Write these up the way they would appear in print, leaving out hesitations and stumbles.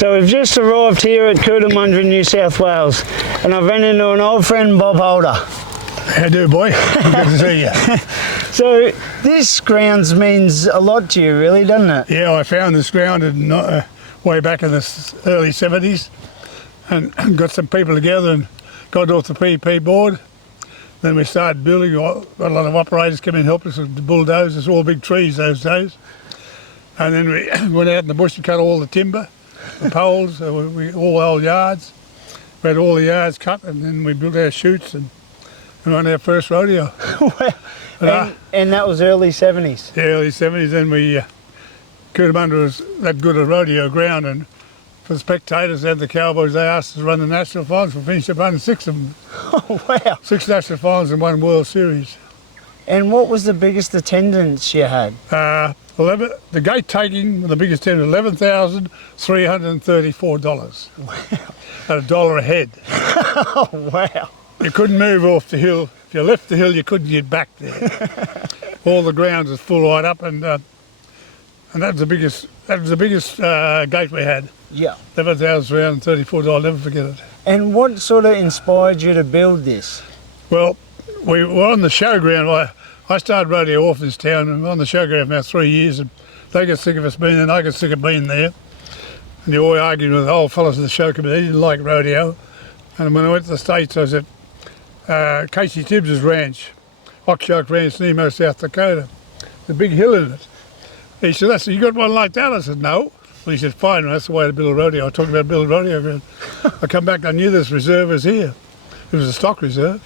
So we've just arrived here at COWBOY, New South Wales, and I've run into an old friend, Bob Holder. How do, boy? Good to see you. So this grounds means a lot to you, really, doesn't it? Yeah, I found this ground way back in the early 70s and got some people together and got off the PP board. Then we started building. Got a lot of operators come in and help us with the bulldozers, all big trees those days. And then we went out in the bush and cut all the timber, the poles, all the old yards. We had all the yards cut, and then we built our chutes and run our first rodeo. Wow. And that was early 70s? Yeah, early 70s. Then we, COWBOY was that good a rodeo ground, and for the spectators and the Cowboys, they asked us to run the national finals. We finished up running 6 of them. Oh, wow. 6 national finals and 1 World Series. And what was the biggest attendance you had? The gate taking, the biggest attendance, $11,334. Wow. At $1 a head. Oh, wow. You couldn't move off the hill. If you left the hill, you couldn't get back there. All the grounds was full right up, and that was the biggest. That was the biggest gate we had. Yeah. $11,334. I'll never forget it. And what sort of inspired you to build this? Well, we were on the showground. I started rodeo off this town, and on the showground for about 3 years, and they got sick of us being there, and I got sick of being there. And you always argued with the old fellas in the show committee. They didn't like rodeo. And when I went to the States, I was at Casey Tibbs's ranch, Oxshark Ranch, Nemo, South Dakota. The big hill in it. He said, "You got one like that?" I said, "No." Well, he said, "Fine, that's the way to build a rodeo." I talked about building a rodeo ground. I come back, I knew this reserve was here. It was a stock reserve.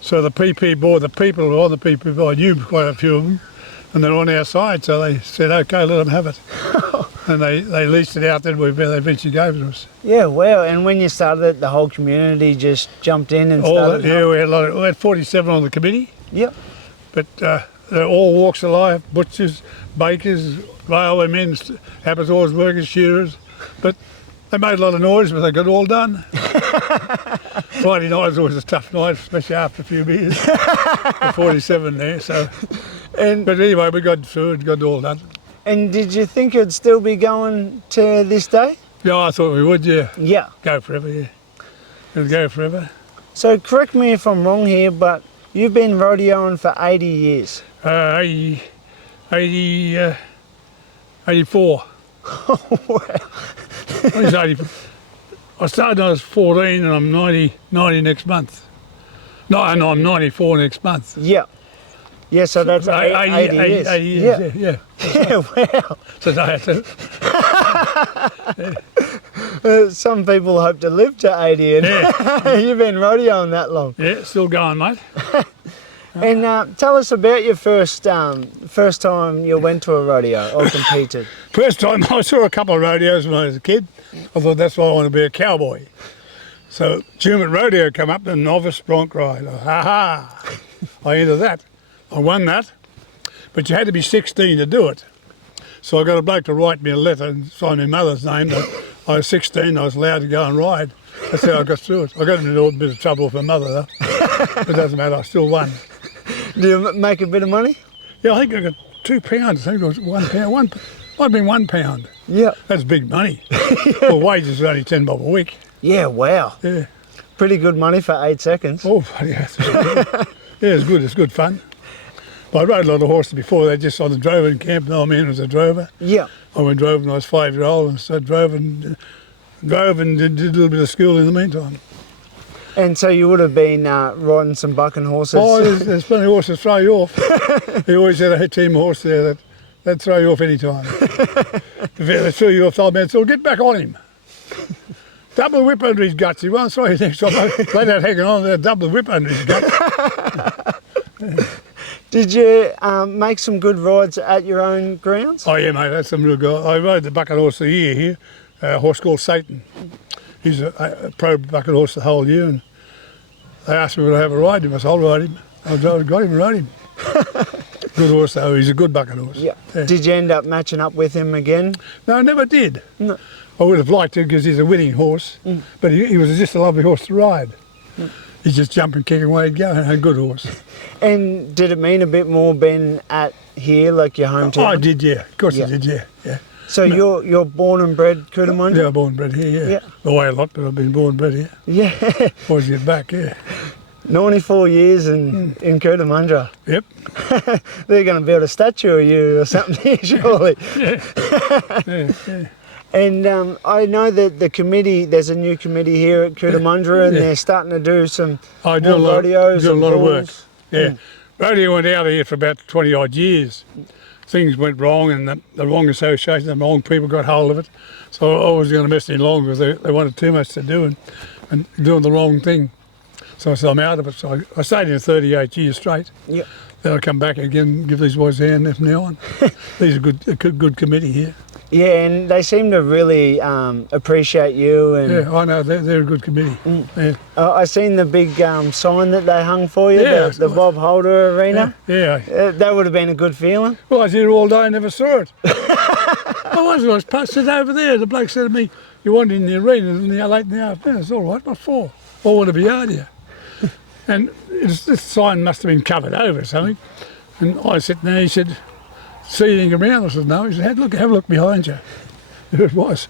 So the PP board, the people who were on the PP board, I knew quite a few of them, and they're on our side, so they said, "Okay, let them have it." And they leased it out, then they eventually gave it to us. Yeah, wow. And when you started it, the whole community just jumped in and started? Yeah, we had 47 on the committee. Yep. But they're all walks of life, butchers, bakers, railway men, abattoirs, workers, shearers. But they made a lot of noise, but they got it all done. Friday night was always a tough night, especially after a few beers. The 47 there, so. But anyway, we got through it, got it all done. And did you think it'd still be going to this day? Yeah, I thought we would, yeah. Yeah. Go forever, yeah. It'll go forever. So correct me if I'm wrong here, but you've been rodeoing for 80 years. 84. Oh, wow. I started when I was 14 and I'm 90 next month. No, I'm 94 next month. Yeah. Yeah, so that's 80 years. 80 years, yeah. Yeah, wow. So that's it. Some people hope to live to 80, and Yeah. you've been rodeoing that long. Yeah, still going, mate. And tell us about your first time you went to a rodeo or competed. First time I saw a couple of rodeos when I was a kid. I thought that's why I want to be a cowboy. So June Rodeo come up, the novice bronc ride. Ha! I entered that. I won that, but you had to be 16 to do it. So I got a bloke to write me a letter and sign my mother's name that I was 16, I was allowed to go and ride. That's how I got through it. I got into a little bit of trouble with my mother though. But it doesn't matter, I still won. Do you make a bit of money? Yeah, I think I got £2. I think it was £1. Might have been £1. Yeah. That's big money. Well, wages are only $10 a week. Yeah, wow. Yeah. Pretty good money for 8 seconds. Oh, yeah. Yeah, it's good. It's good fun. I rode a lot of horses before. They just on the droving camp. No, man was a drover. Yeah. I went drove when I was 5-year-old, and so drove and did a little bit of school in the meantime. And so you would have been riding some bucking horses? Oh, there's plenty of horses to throw you off. He always had a team of horses there that'd throw you off any time. If they threw you off, the old man said, "Well, get back on him. Double whip under his guts. He won't throw you next time." They don't hang on there, double whip under his guts. Did you make some good rides at your own grounds? Oh yeah, mate, that's some real good. I rode the bucket horse of the year here, a horse called Satan. He's a pro bucket horse the whole year, and they asked me would I have a ride him. I said, "I'll ride him." I got him and rode him. Good horse though, he's a good bucket horse. Yeah. Did you end up matching up with him again? No, I never did. No. I would have liked to because he's a winning horse, but he was just a lovely horse to ride. He's just jumping, kicking away, he'd go, a good horse. And did it mean a bit more being at here, like your hometown? Oh, I did, yeah. Of course I did, yeah. So you're born and bred Cootamundra? Yeah, born and bred here, Yeah. Away a lot, but I've been born and bred here. Yeah. Always get back, yeah. 94 years in Cootamundra. Yep. They're going to build a statue of you or something here, surely. Yeah. And I know that the committee, there's a new committee here at Cootamundra, and Yeah. they're starting to do some I do more a lot, rodeos do a and lot of work. bulls. Yeah. Rodeo went out of here for about 20 odd years. Things went wrong, and the wrong association, the wrong people got hold of it. So I was going to mess any longer because they wanted too much to do and doing the wrong thing. So I said, I'm out of it. So I stayed in 38 years straight. Yep. Then I come back again, give these boys a hand from now on. These are a good committee here. Yeah, and they seem to really appreciate you. And Yeah, I know, they're a good committee. Yeah. I seen the big sign that they hung for you, Yeah, the Bob Holder Arena. Yeah. That would have been a good feeling. Well, I was here all day and never saw it. I was posted over there. The bloke said to me, you want in the arena in the late in the afternoon? It's all right, what for? I want to be out here. And this sign must have been covered over or something. And I said, no, he said, see anything around? I said, no. He said, have a look behind you. There it was.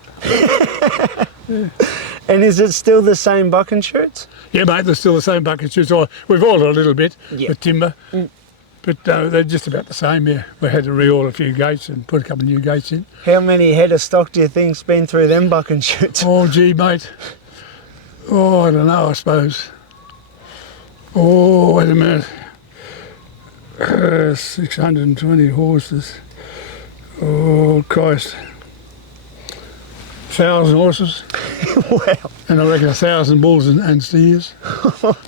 And is it still the same bucking shirts? Yeah, mate, they're still the same bucket shoes. We've ordered a little bit Yeah. for timber, but they're just about the same, yeah. We had to reorder a few gates and put a couple of new gates in. How many head of stock do you think's been through them bucking shirts? Oh, gee, mate. Oh, I don't know, I suppose. Oh, wait a minute. 620 horses. Oh, Christ. 1,000 horses. Wow. And I reckon 1,000 bulls and steers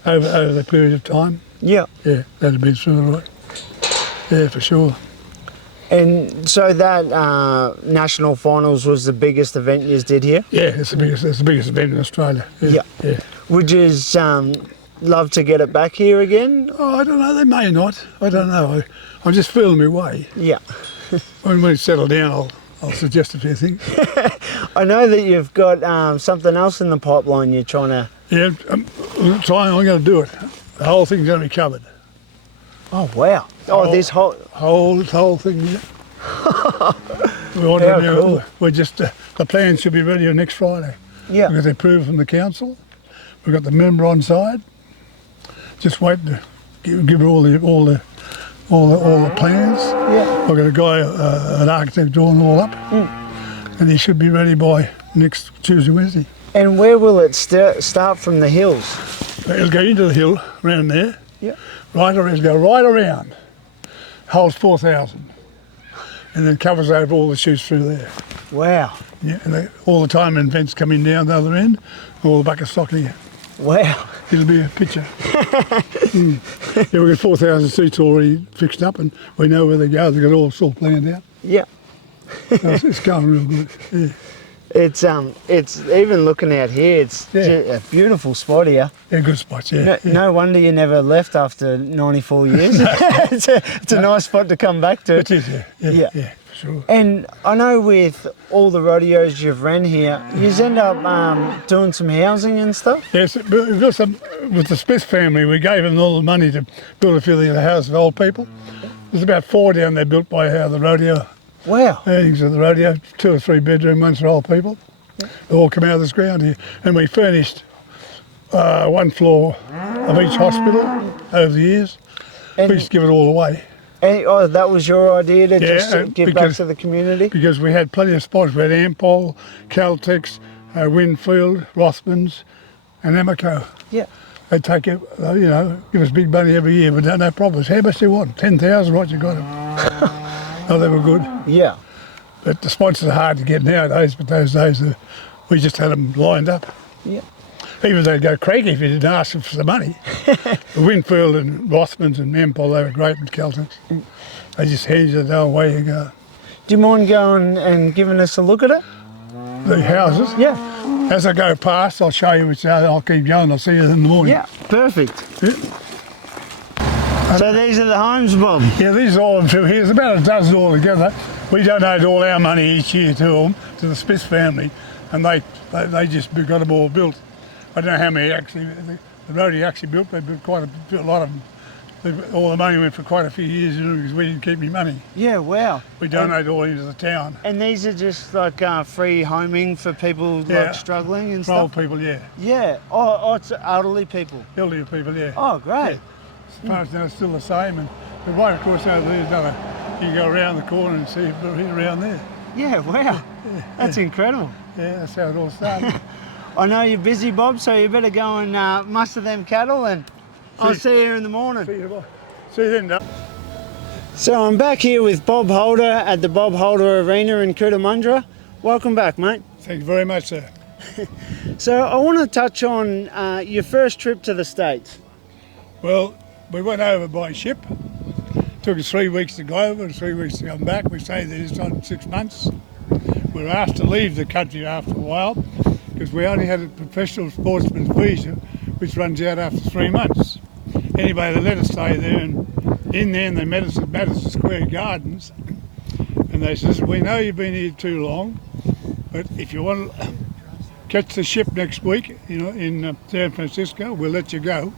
over the period of time. Yeah. Yeah, that'd have been through all right. Yeah, for sure. And so that national finals was the biggest event you did here? Yeah, it's the biggest event in Australia. Yeah. Yeah. Would you love to get it back here again? Oh, I don't know, they may not. I don't know. I'm just feeling my way. Yeah. When we settle down, I'll suggest a few things. I know that you've got something else in the pipeline you're trying to... Yeah, I'm going to do it. The whole thing's going to be covered. Oh, wow. Oh, this whole... This whole thing, yeah. We want How to now, cool. we're just, the plan should be ready next Friday. Yeah. We've got the approval from the council. We've got the member on side. Just waiting to give her all the plans. Yeah. I've got a guy, an architect, drawing it all up, and he should be ready by next Tuesday, Wednesday. And where will it start from the hills? It'll go into the hill around there. Yeah. Right around, go right around. Holds 4,000, and then covers over all the chutes through there. Wow. Yeah, and all the time events coming down the other end, all the bucket stock here. Wow. It'll be a picture. Yeah, we've got 4,000 seats already fixed up, and we know where they go. They've got all planned out. Yeah. So it's going real good. Yeah. It's even looking out here, it's a beautiful spot here. Yeah, good spots, yeah. No wonder you never left after 94 years. it's a nice spot to come back to. It is, yeah, for sure. And I know with all the rodeos you've ran here, you end up doing some housing and stuff? Yes, we've got some, with the Smith family, we gave them all the money to build a few of the houses for old people. There's about 4 down there built by the rodeo. Wow. Earnings of the rodeo, 2 or 3 bedroom ones for old people. They all come out of this ground here. And we furnished 1 floor of each hospital over the years. And, We just give it all away. and that was your idea to just and give back to the community? Because we had plenty of spots. We had Ampol, Caltex, Winfield, Rothmans and Amoco. Yeah. They'd take it, give us big money every year, but no problems. How much do you want? 10,000, right, you got it. Oh, they were good. Yeah. But the sponsors are hard to get nowadays, but those days we just had them lined up. Yeah. Even they'd go cranky if you didn't ask them for the money. Winfield and Rothmans and Ampol, they were great with Celtics. They just handed you the away you go. Do you mind going and giving us a look at it? The houses. Yeah. As I go past, I'll show you which I'll keep going. I'll see you in the morning. Yeah, perfect. Yeah. So these are the homes, Bob? Yeah, these are all through here. There's about a dozen altogether. We donate all our money each year to them, to the Smith family, and they just got them all built. I don't know how many actually, the rodeo actually built. They built quite a lot of them All the money went for quite a few years because we didn't keep any money. Yeah, wow. We donated all into the town. And these are just like free homing for people like struggling and For old stuff? people, yeah. Yeah. Oh, it's elderly people. Elderly people, yeah. Oh, great. As far as now, it's still the same. And the one, of course, over there is another. You can go around the corner and see it around there. Yeah, wow. That's incredible. Yeah, that's how it all started. I know you're busy, Bob, so you better go and muster them cattle, and I'll see you in the morning. See you then, Doug. So I'm back here with Bob Holder at the Bob Holder Arena in Cootamundra. Welcome back, mate. Thank you very much, sir. So I want to touch on your first trip to the States. Well, we went over by ship. Took us 3 weeks to go over and 3 weeks to come back. We stayed there this time 6 months. We were asked to leave the country after a while because we only had a professional sportsman's visa which runs out after 3 months. Anyway, they let us stay there, and in there they met us at Madison Square Gardens, and they says, we know you've been here too long, but if you want to catch the ship next week, you know, in San Francisco, we'll let you go.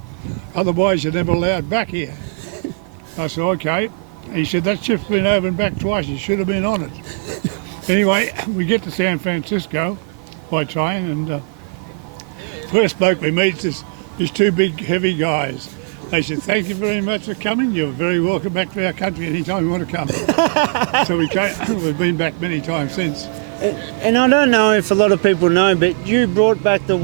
Otherwise, you're never allowed back here. I said, okay. He said, that ship's been over and back twice, you should have been on it. Anyway, we get to San Francisco by train, and first bloke we meet is these two big, heavy guys. They said, thank you very much for coming. You're very welcome back to our country anytime you want to come. So we came, we've been back many times since. And I don't know if a lot of people know, but you brought back the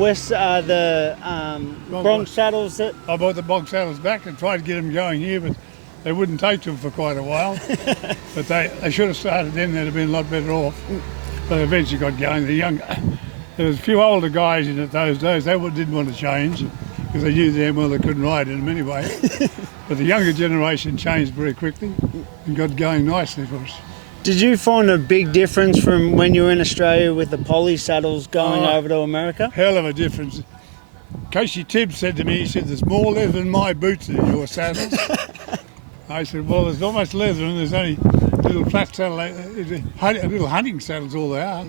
bronc saddles. I brought the bronc saddles back and tried to get them going here, but they wouldn't take them for quite a while. But they should have started then, they'd have been a lot better off. But they eventually got going. There was a few older guys in it those days, they didn't want to change because they knew damn well they couldn't ride in them anyway. But the younger generation changed very quickly and got going nicely for us. Did you find a big difference from when you were in Australia with the poly saddles going over to America? Hell of a difference. Casey Tibbs said to me, he said, there's more leather in my boots than in your saddles. I said, well, there's not much leather and there's only little flat saddle, little hunting saddles all they are.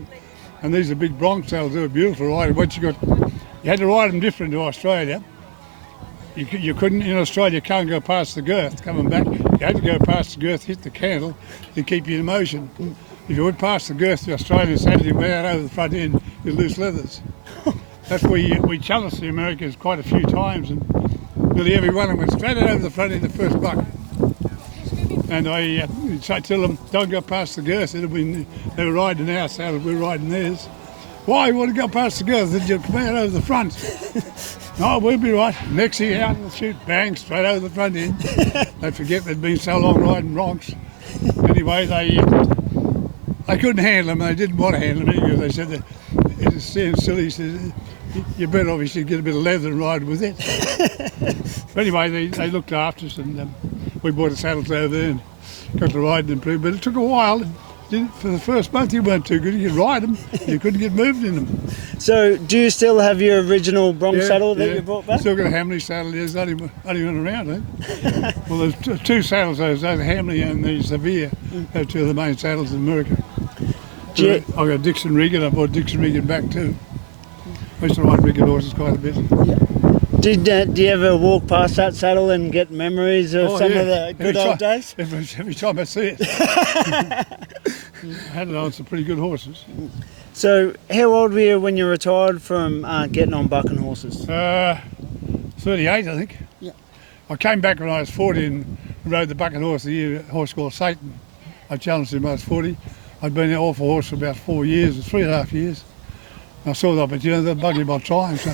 And these are big bronc saddles, they're beautiful riding. You had to ride them different to Australia. You couldn't, in Australia, you can't go past the girth coming back. You had to go past the girth, hit the cantle to keep you in motion. If you went past the girth to Australian saddle, you went out over the front end, you lose leathers. That's where we challenged the Americans quite a few times, and nearly every one of them went straight out over the front end the first buck. And I tell them, don't go past the girth. They were riding our saddle, we were riding theirs. Why you want to go past the girth? Then you come out over the front. No, we'll be right. Next thing out in the chute, bang, straight over the front end. They forget they'd been so long riding broncs. Anyway, they couldn't handle them. They didn't want to handle them because they said that it sounds silly. He said, you're better off, you should get a bit of leather and ride with it. But anyway, they looked after us, and we bought the saddles over there and got to ride them too. But it took a while. For the first month, you weren't too good. You could ride them, you couldn't get moved in them. So, do you still have your original bronc saddle that you brought back? Still got a Hamley saddle. There's only one around, eh? Well, there's two saddles. There's Hamley and the Severe. They're two of the main saddles in America. I've got Dixon Riggin. I bought Dixon Riggin back too. I used to ride Riggin horses quite a bit. Yeah. Do you ever walk past that saddle and get memories of some of the good old days? Every time I see it. I had it on some pretty good horses. So, how old were you when you retired from getting on bucking horses? 38, I think. Yeah. I came back when I was 40 and rode the bucking horse, a horse called Satan. I challenged him when I was 40. I'd been off a horse for about 4 years, 3.5 years. I saw the opportunity, they bugged him by trying, so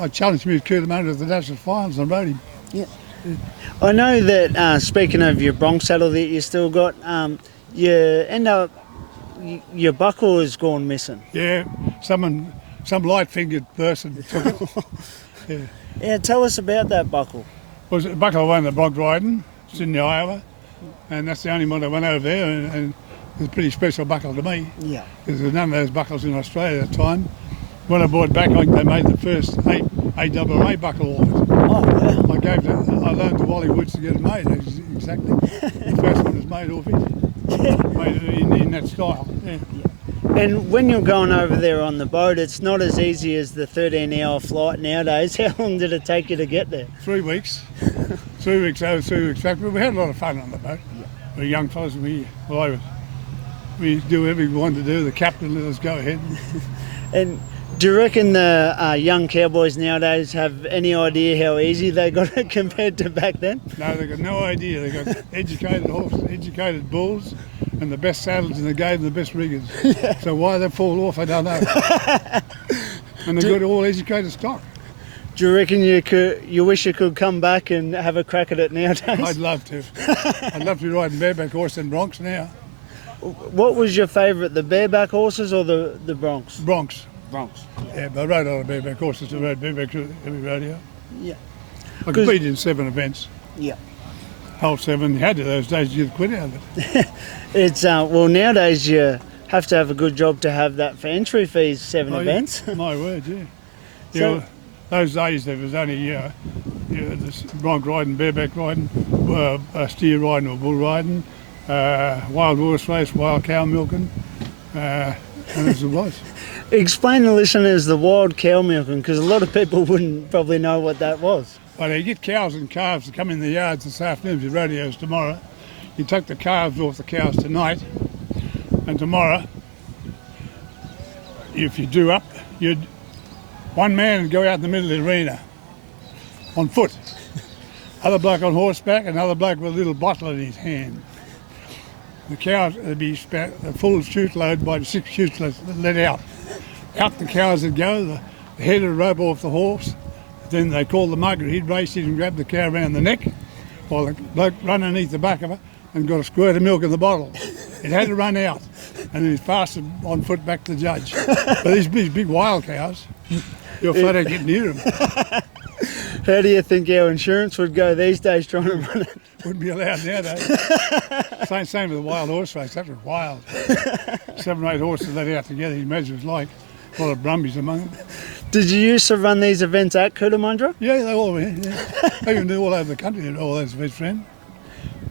I challenged him to Cootamundra at the National Finals and rode him. Yeah. I know that, speaking of your bronc saddle that you still got, your buckle has gone missing. Yeah, some light-fingered person took it. Yeah, tell us about that buckle. Well, the buckle I won the bog riding, it's in Iowa, and that's the only one I went over there, and it's a pretty special buckle to me. Yeah. Because there's none of those buckles in Australia at the time. When I brought back, they made the first AAA buckle of it. Oh, wow. I learned the Wally Woods to get it made, exactly. The first one was made off it. Made it in that style, yeah. And when you're going over there on the boat, it's not as easy as the 13-hour flight nowadays. How long did it take you to get there? 3 weeks. 3 weeks over, 3 weeks back. But we had a lot of fun on the boat. We're young fellas, and we do whatever we wanted to do. The captain let us go ahead. And do you reckon the young cowboys nowadays have any idea how easy they got it compared to back then? No, they've got no idea. They've got educated horses, educated bulls, and the best saddles in the game, and the best riggers. So why they fall off, I don't know. And they've got all educated stock. Do you reckon you wish you could come back and have a crack at it nowadays? I'd love to. I'd love to be riding bareback horse in Bronx now. What was your favourite, the bareback horses or the Bronx? Bronx. Bronx. Yeah, but I rode a lot of bareback horses. I rode bareback every rodeo. Yeah. I competed in 7 events. Yeah. Whole 7. You had to those days to get a quid out of it. It's well, nowadays you have to have a good job to have that for entry fees, 7 events. Yeah. My word, yeah. So, Yeah, those days there was only this bronc riding, bareback riding, steer riding or bull riding, wild horse race, wild cow milking, and as it was. explain to listeners the wild cow milking, because a lot of people wouldn't probably know what that was. Well, you get cows and calves to come in the yards this afternoon. Your rodeos tomorrow. You take the calves off the cows tonight, and tomorrow, if you do up, one man would go out in the middle of the arena on foot, other bloke on horseback, another bloke with a little bottle in his hand. The cows would be a full chute load by 6 chutes let out. Out the cows would go, the head would rope off the horse. Then they called the mugger. He'd race in and grab the cow around the neck while the bloke run underneath the back of her and got a squirt of milk in the bottle. It had to run out, and then he's fastened on foot back to the judge. But these big wild cows, you're flat out getting near them. How do you think our insurance would go these days trying to run it? Wouldn't be allowed nowadays. Same with the wild horse race. That was wild. 7 or 8 horses let out together. You imagine it was like a lot of brumbies among them. Did you used to run these events at Cootamundra? Yeah, they all were. Yeah. They even do all over the country. All those events, friend.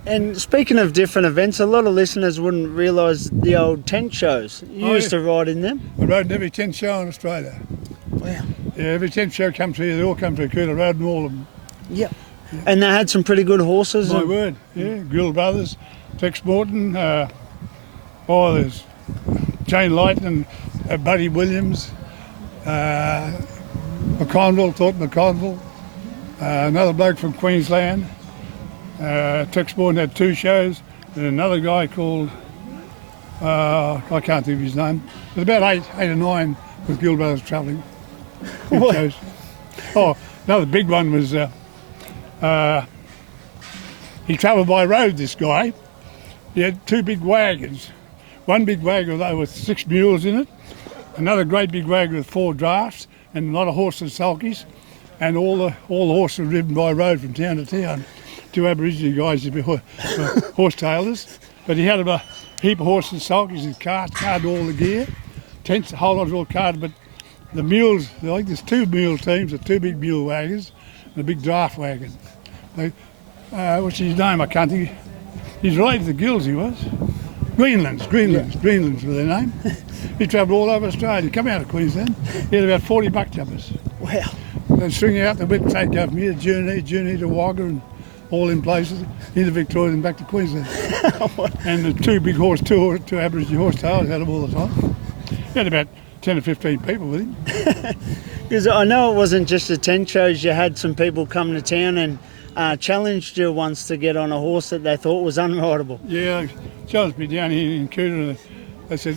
And speaking of different events, a lot of listeners wouldn't realise the old tent shows. You used to ride in them? I rode in every tent show in Australia. Wow. Yeah, every tent show comes here. They all come to Cooter. I rode in all of them. Yep. Yeah. And they had some pretty good horses. My word. Yeah, Grill Brothers, Tex Morton. There's Jane Lighton, Buddy Williams, McConville, Thornton McConville, another bloke from Queensland. Tex Morton had 2 shows, and another guy called, I can't think of his name. There's about 8 or 9 with Gill Brothers travelling. Shows. Oh, another big one was, he travelled by road, this guy. He had 2 big wagons. One big wagon with 6 mules in it, another great big wagon with 4 drafts, and a lot of horses and sulkies, and all the horses were driven by road from town to town. 2 Aboriginal guys to be horse tailors, but he had a heap of horses and sulkies, his carted all the gear, tents, a whole lot of all carted, but the mules, I think there's 2 mule teams, 2 big mule wagons, and a big draft wagon. What's his name? I can't think. He's related to the Gills, he was. Greenlands were their name. He travelled all over Australia. He come out of Queensland. He had about 40 buck jumpers. Wow. They'd string out the whip, take go from here to Journey to Wagga, and all in places, into Victoria and back to Queensland. And the 2 big two Aboriginal horse tailors had them all the time. He had about 10 or 15 people with him. Because I know it wasn't just the tent shows, you had some people come to town and challenged you once to get on a horse that they thought was unrideable. Yeah, challenged me down here in Cooter, and they said,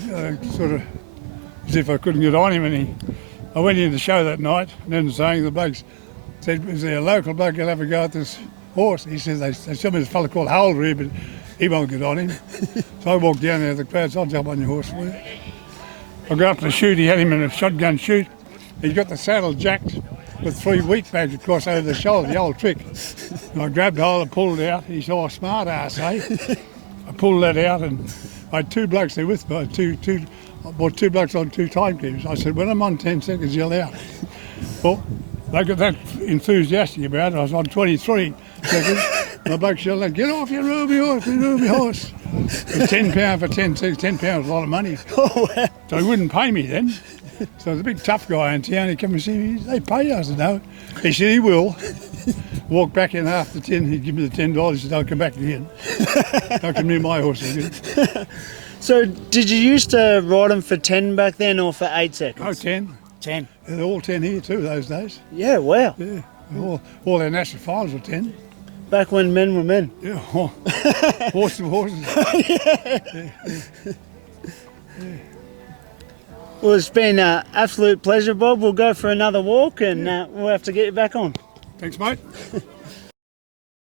sort of, as if I couldn't get on him, and I went in the show that night, and then saying the blokes said, is there a local bloke who'll have a go at this horse? He says, they showed me this fella called Holder here, but he won't get on him. So I walked down there to the crowd, so I'll jump on your horse for you. I got up to the chute, he had him in a shotgun chute. He got the saddle jacked with 3 wheat bags across over the shoulder, the old trick. And I grabbed hold and pulled it out. He said, oh, smart ass, eh? I pulled that out, and I had 2 blokes there with me. I brought 2 blokes on 2 timekeepers. I said, when I'm on 10 seconds, yell out. Well, they got that enthusiastic about it. I was on 23 seconds. The bloke yelled, "Get off your ruby horse, you ruby horse." It was £10 for 10 seconds. £10 was a lot of money. Oh, wow. So he wouldn't pay me then. So there's a big tough guy in town. He come and see me. They pay you? I said, no. He said, he will. Walk back in after 10. He'd give me the $10. He said, I'll come back again. Don't come near my horse again. So did you used to ride them for 10 back then or for 8 seconds? Oh, 10. 10. They're all 10 here too those days. Yeah, wow. Yeah. All their national finals were 10. Back when men were men. Yeah. Horses to horses. Well, it's been an absolute pleasure, Bob. We'll go for another walk and we'll have to get you back on. Thanks, mate.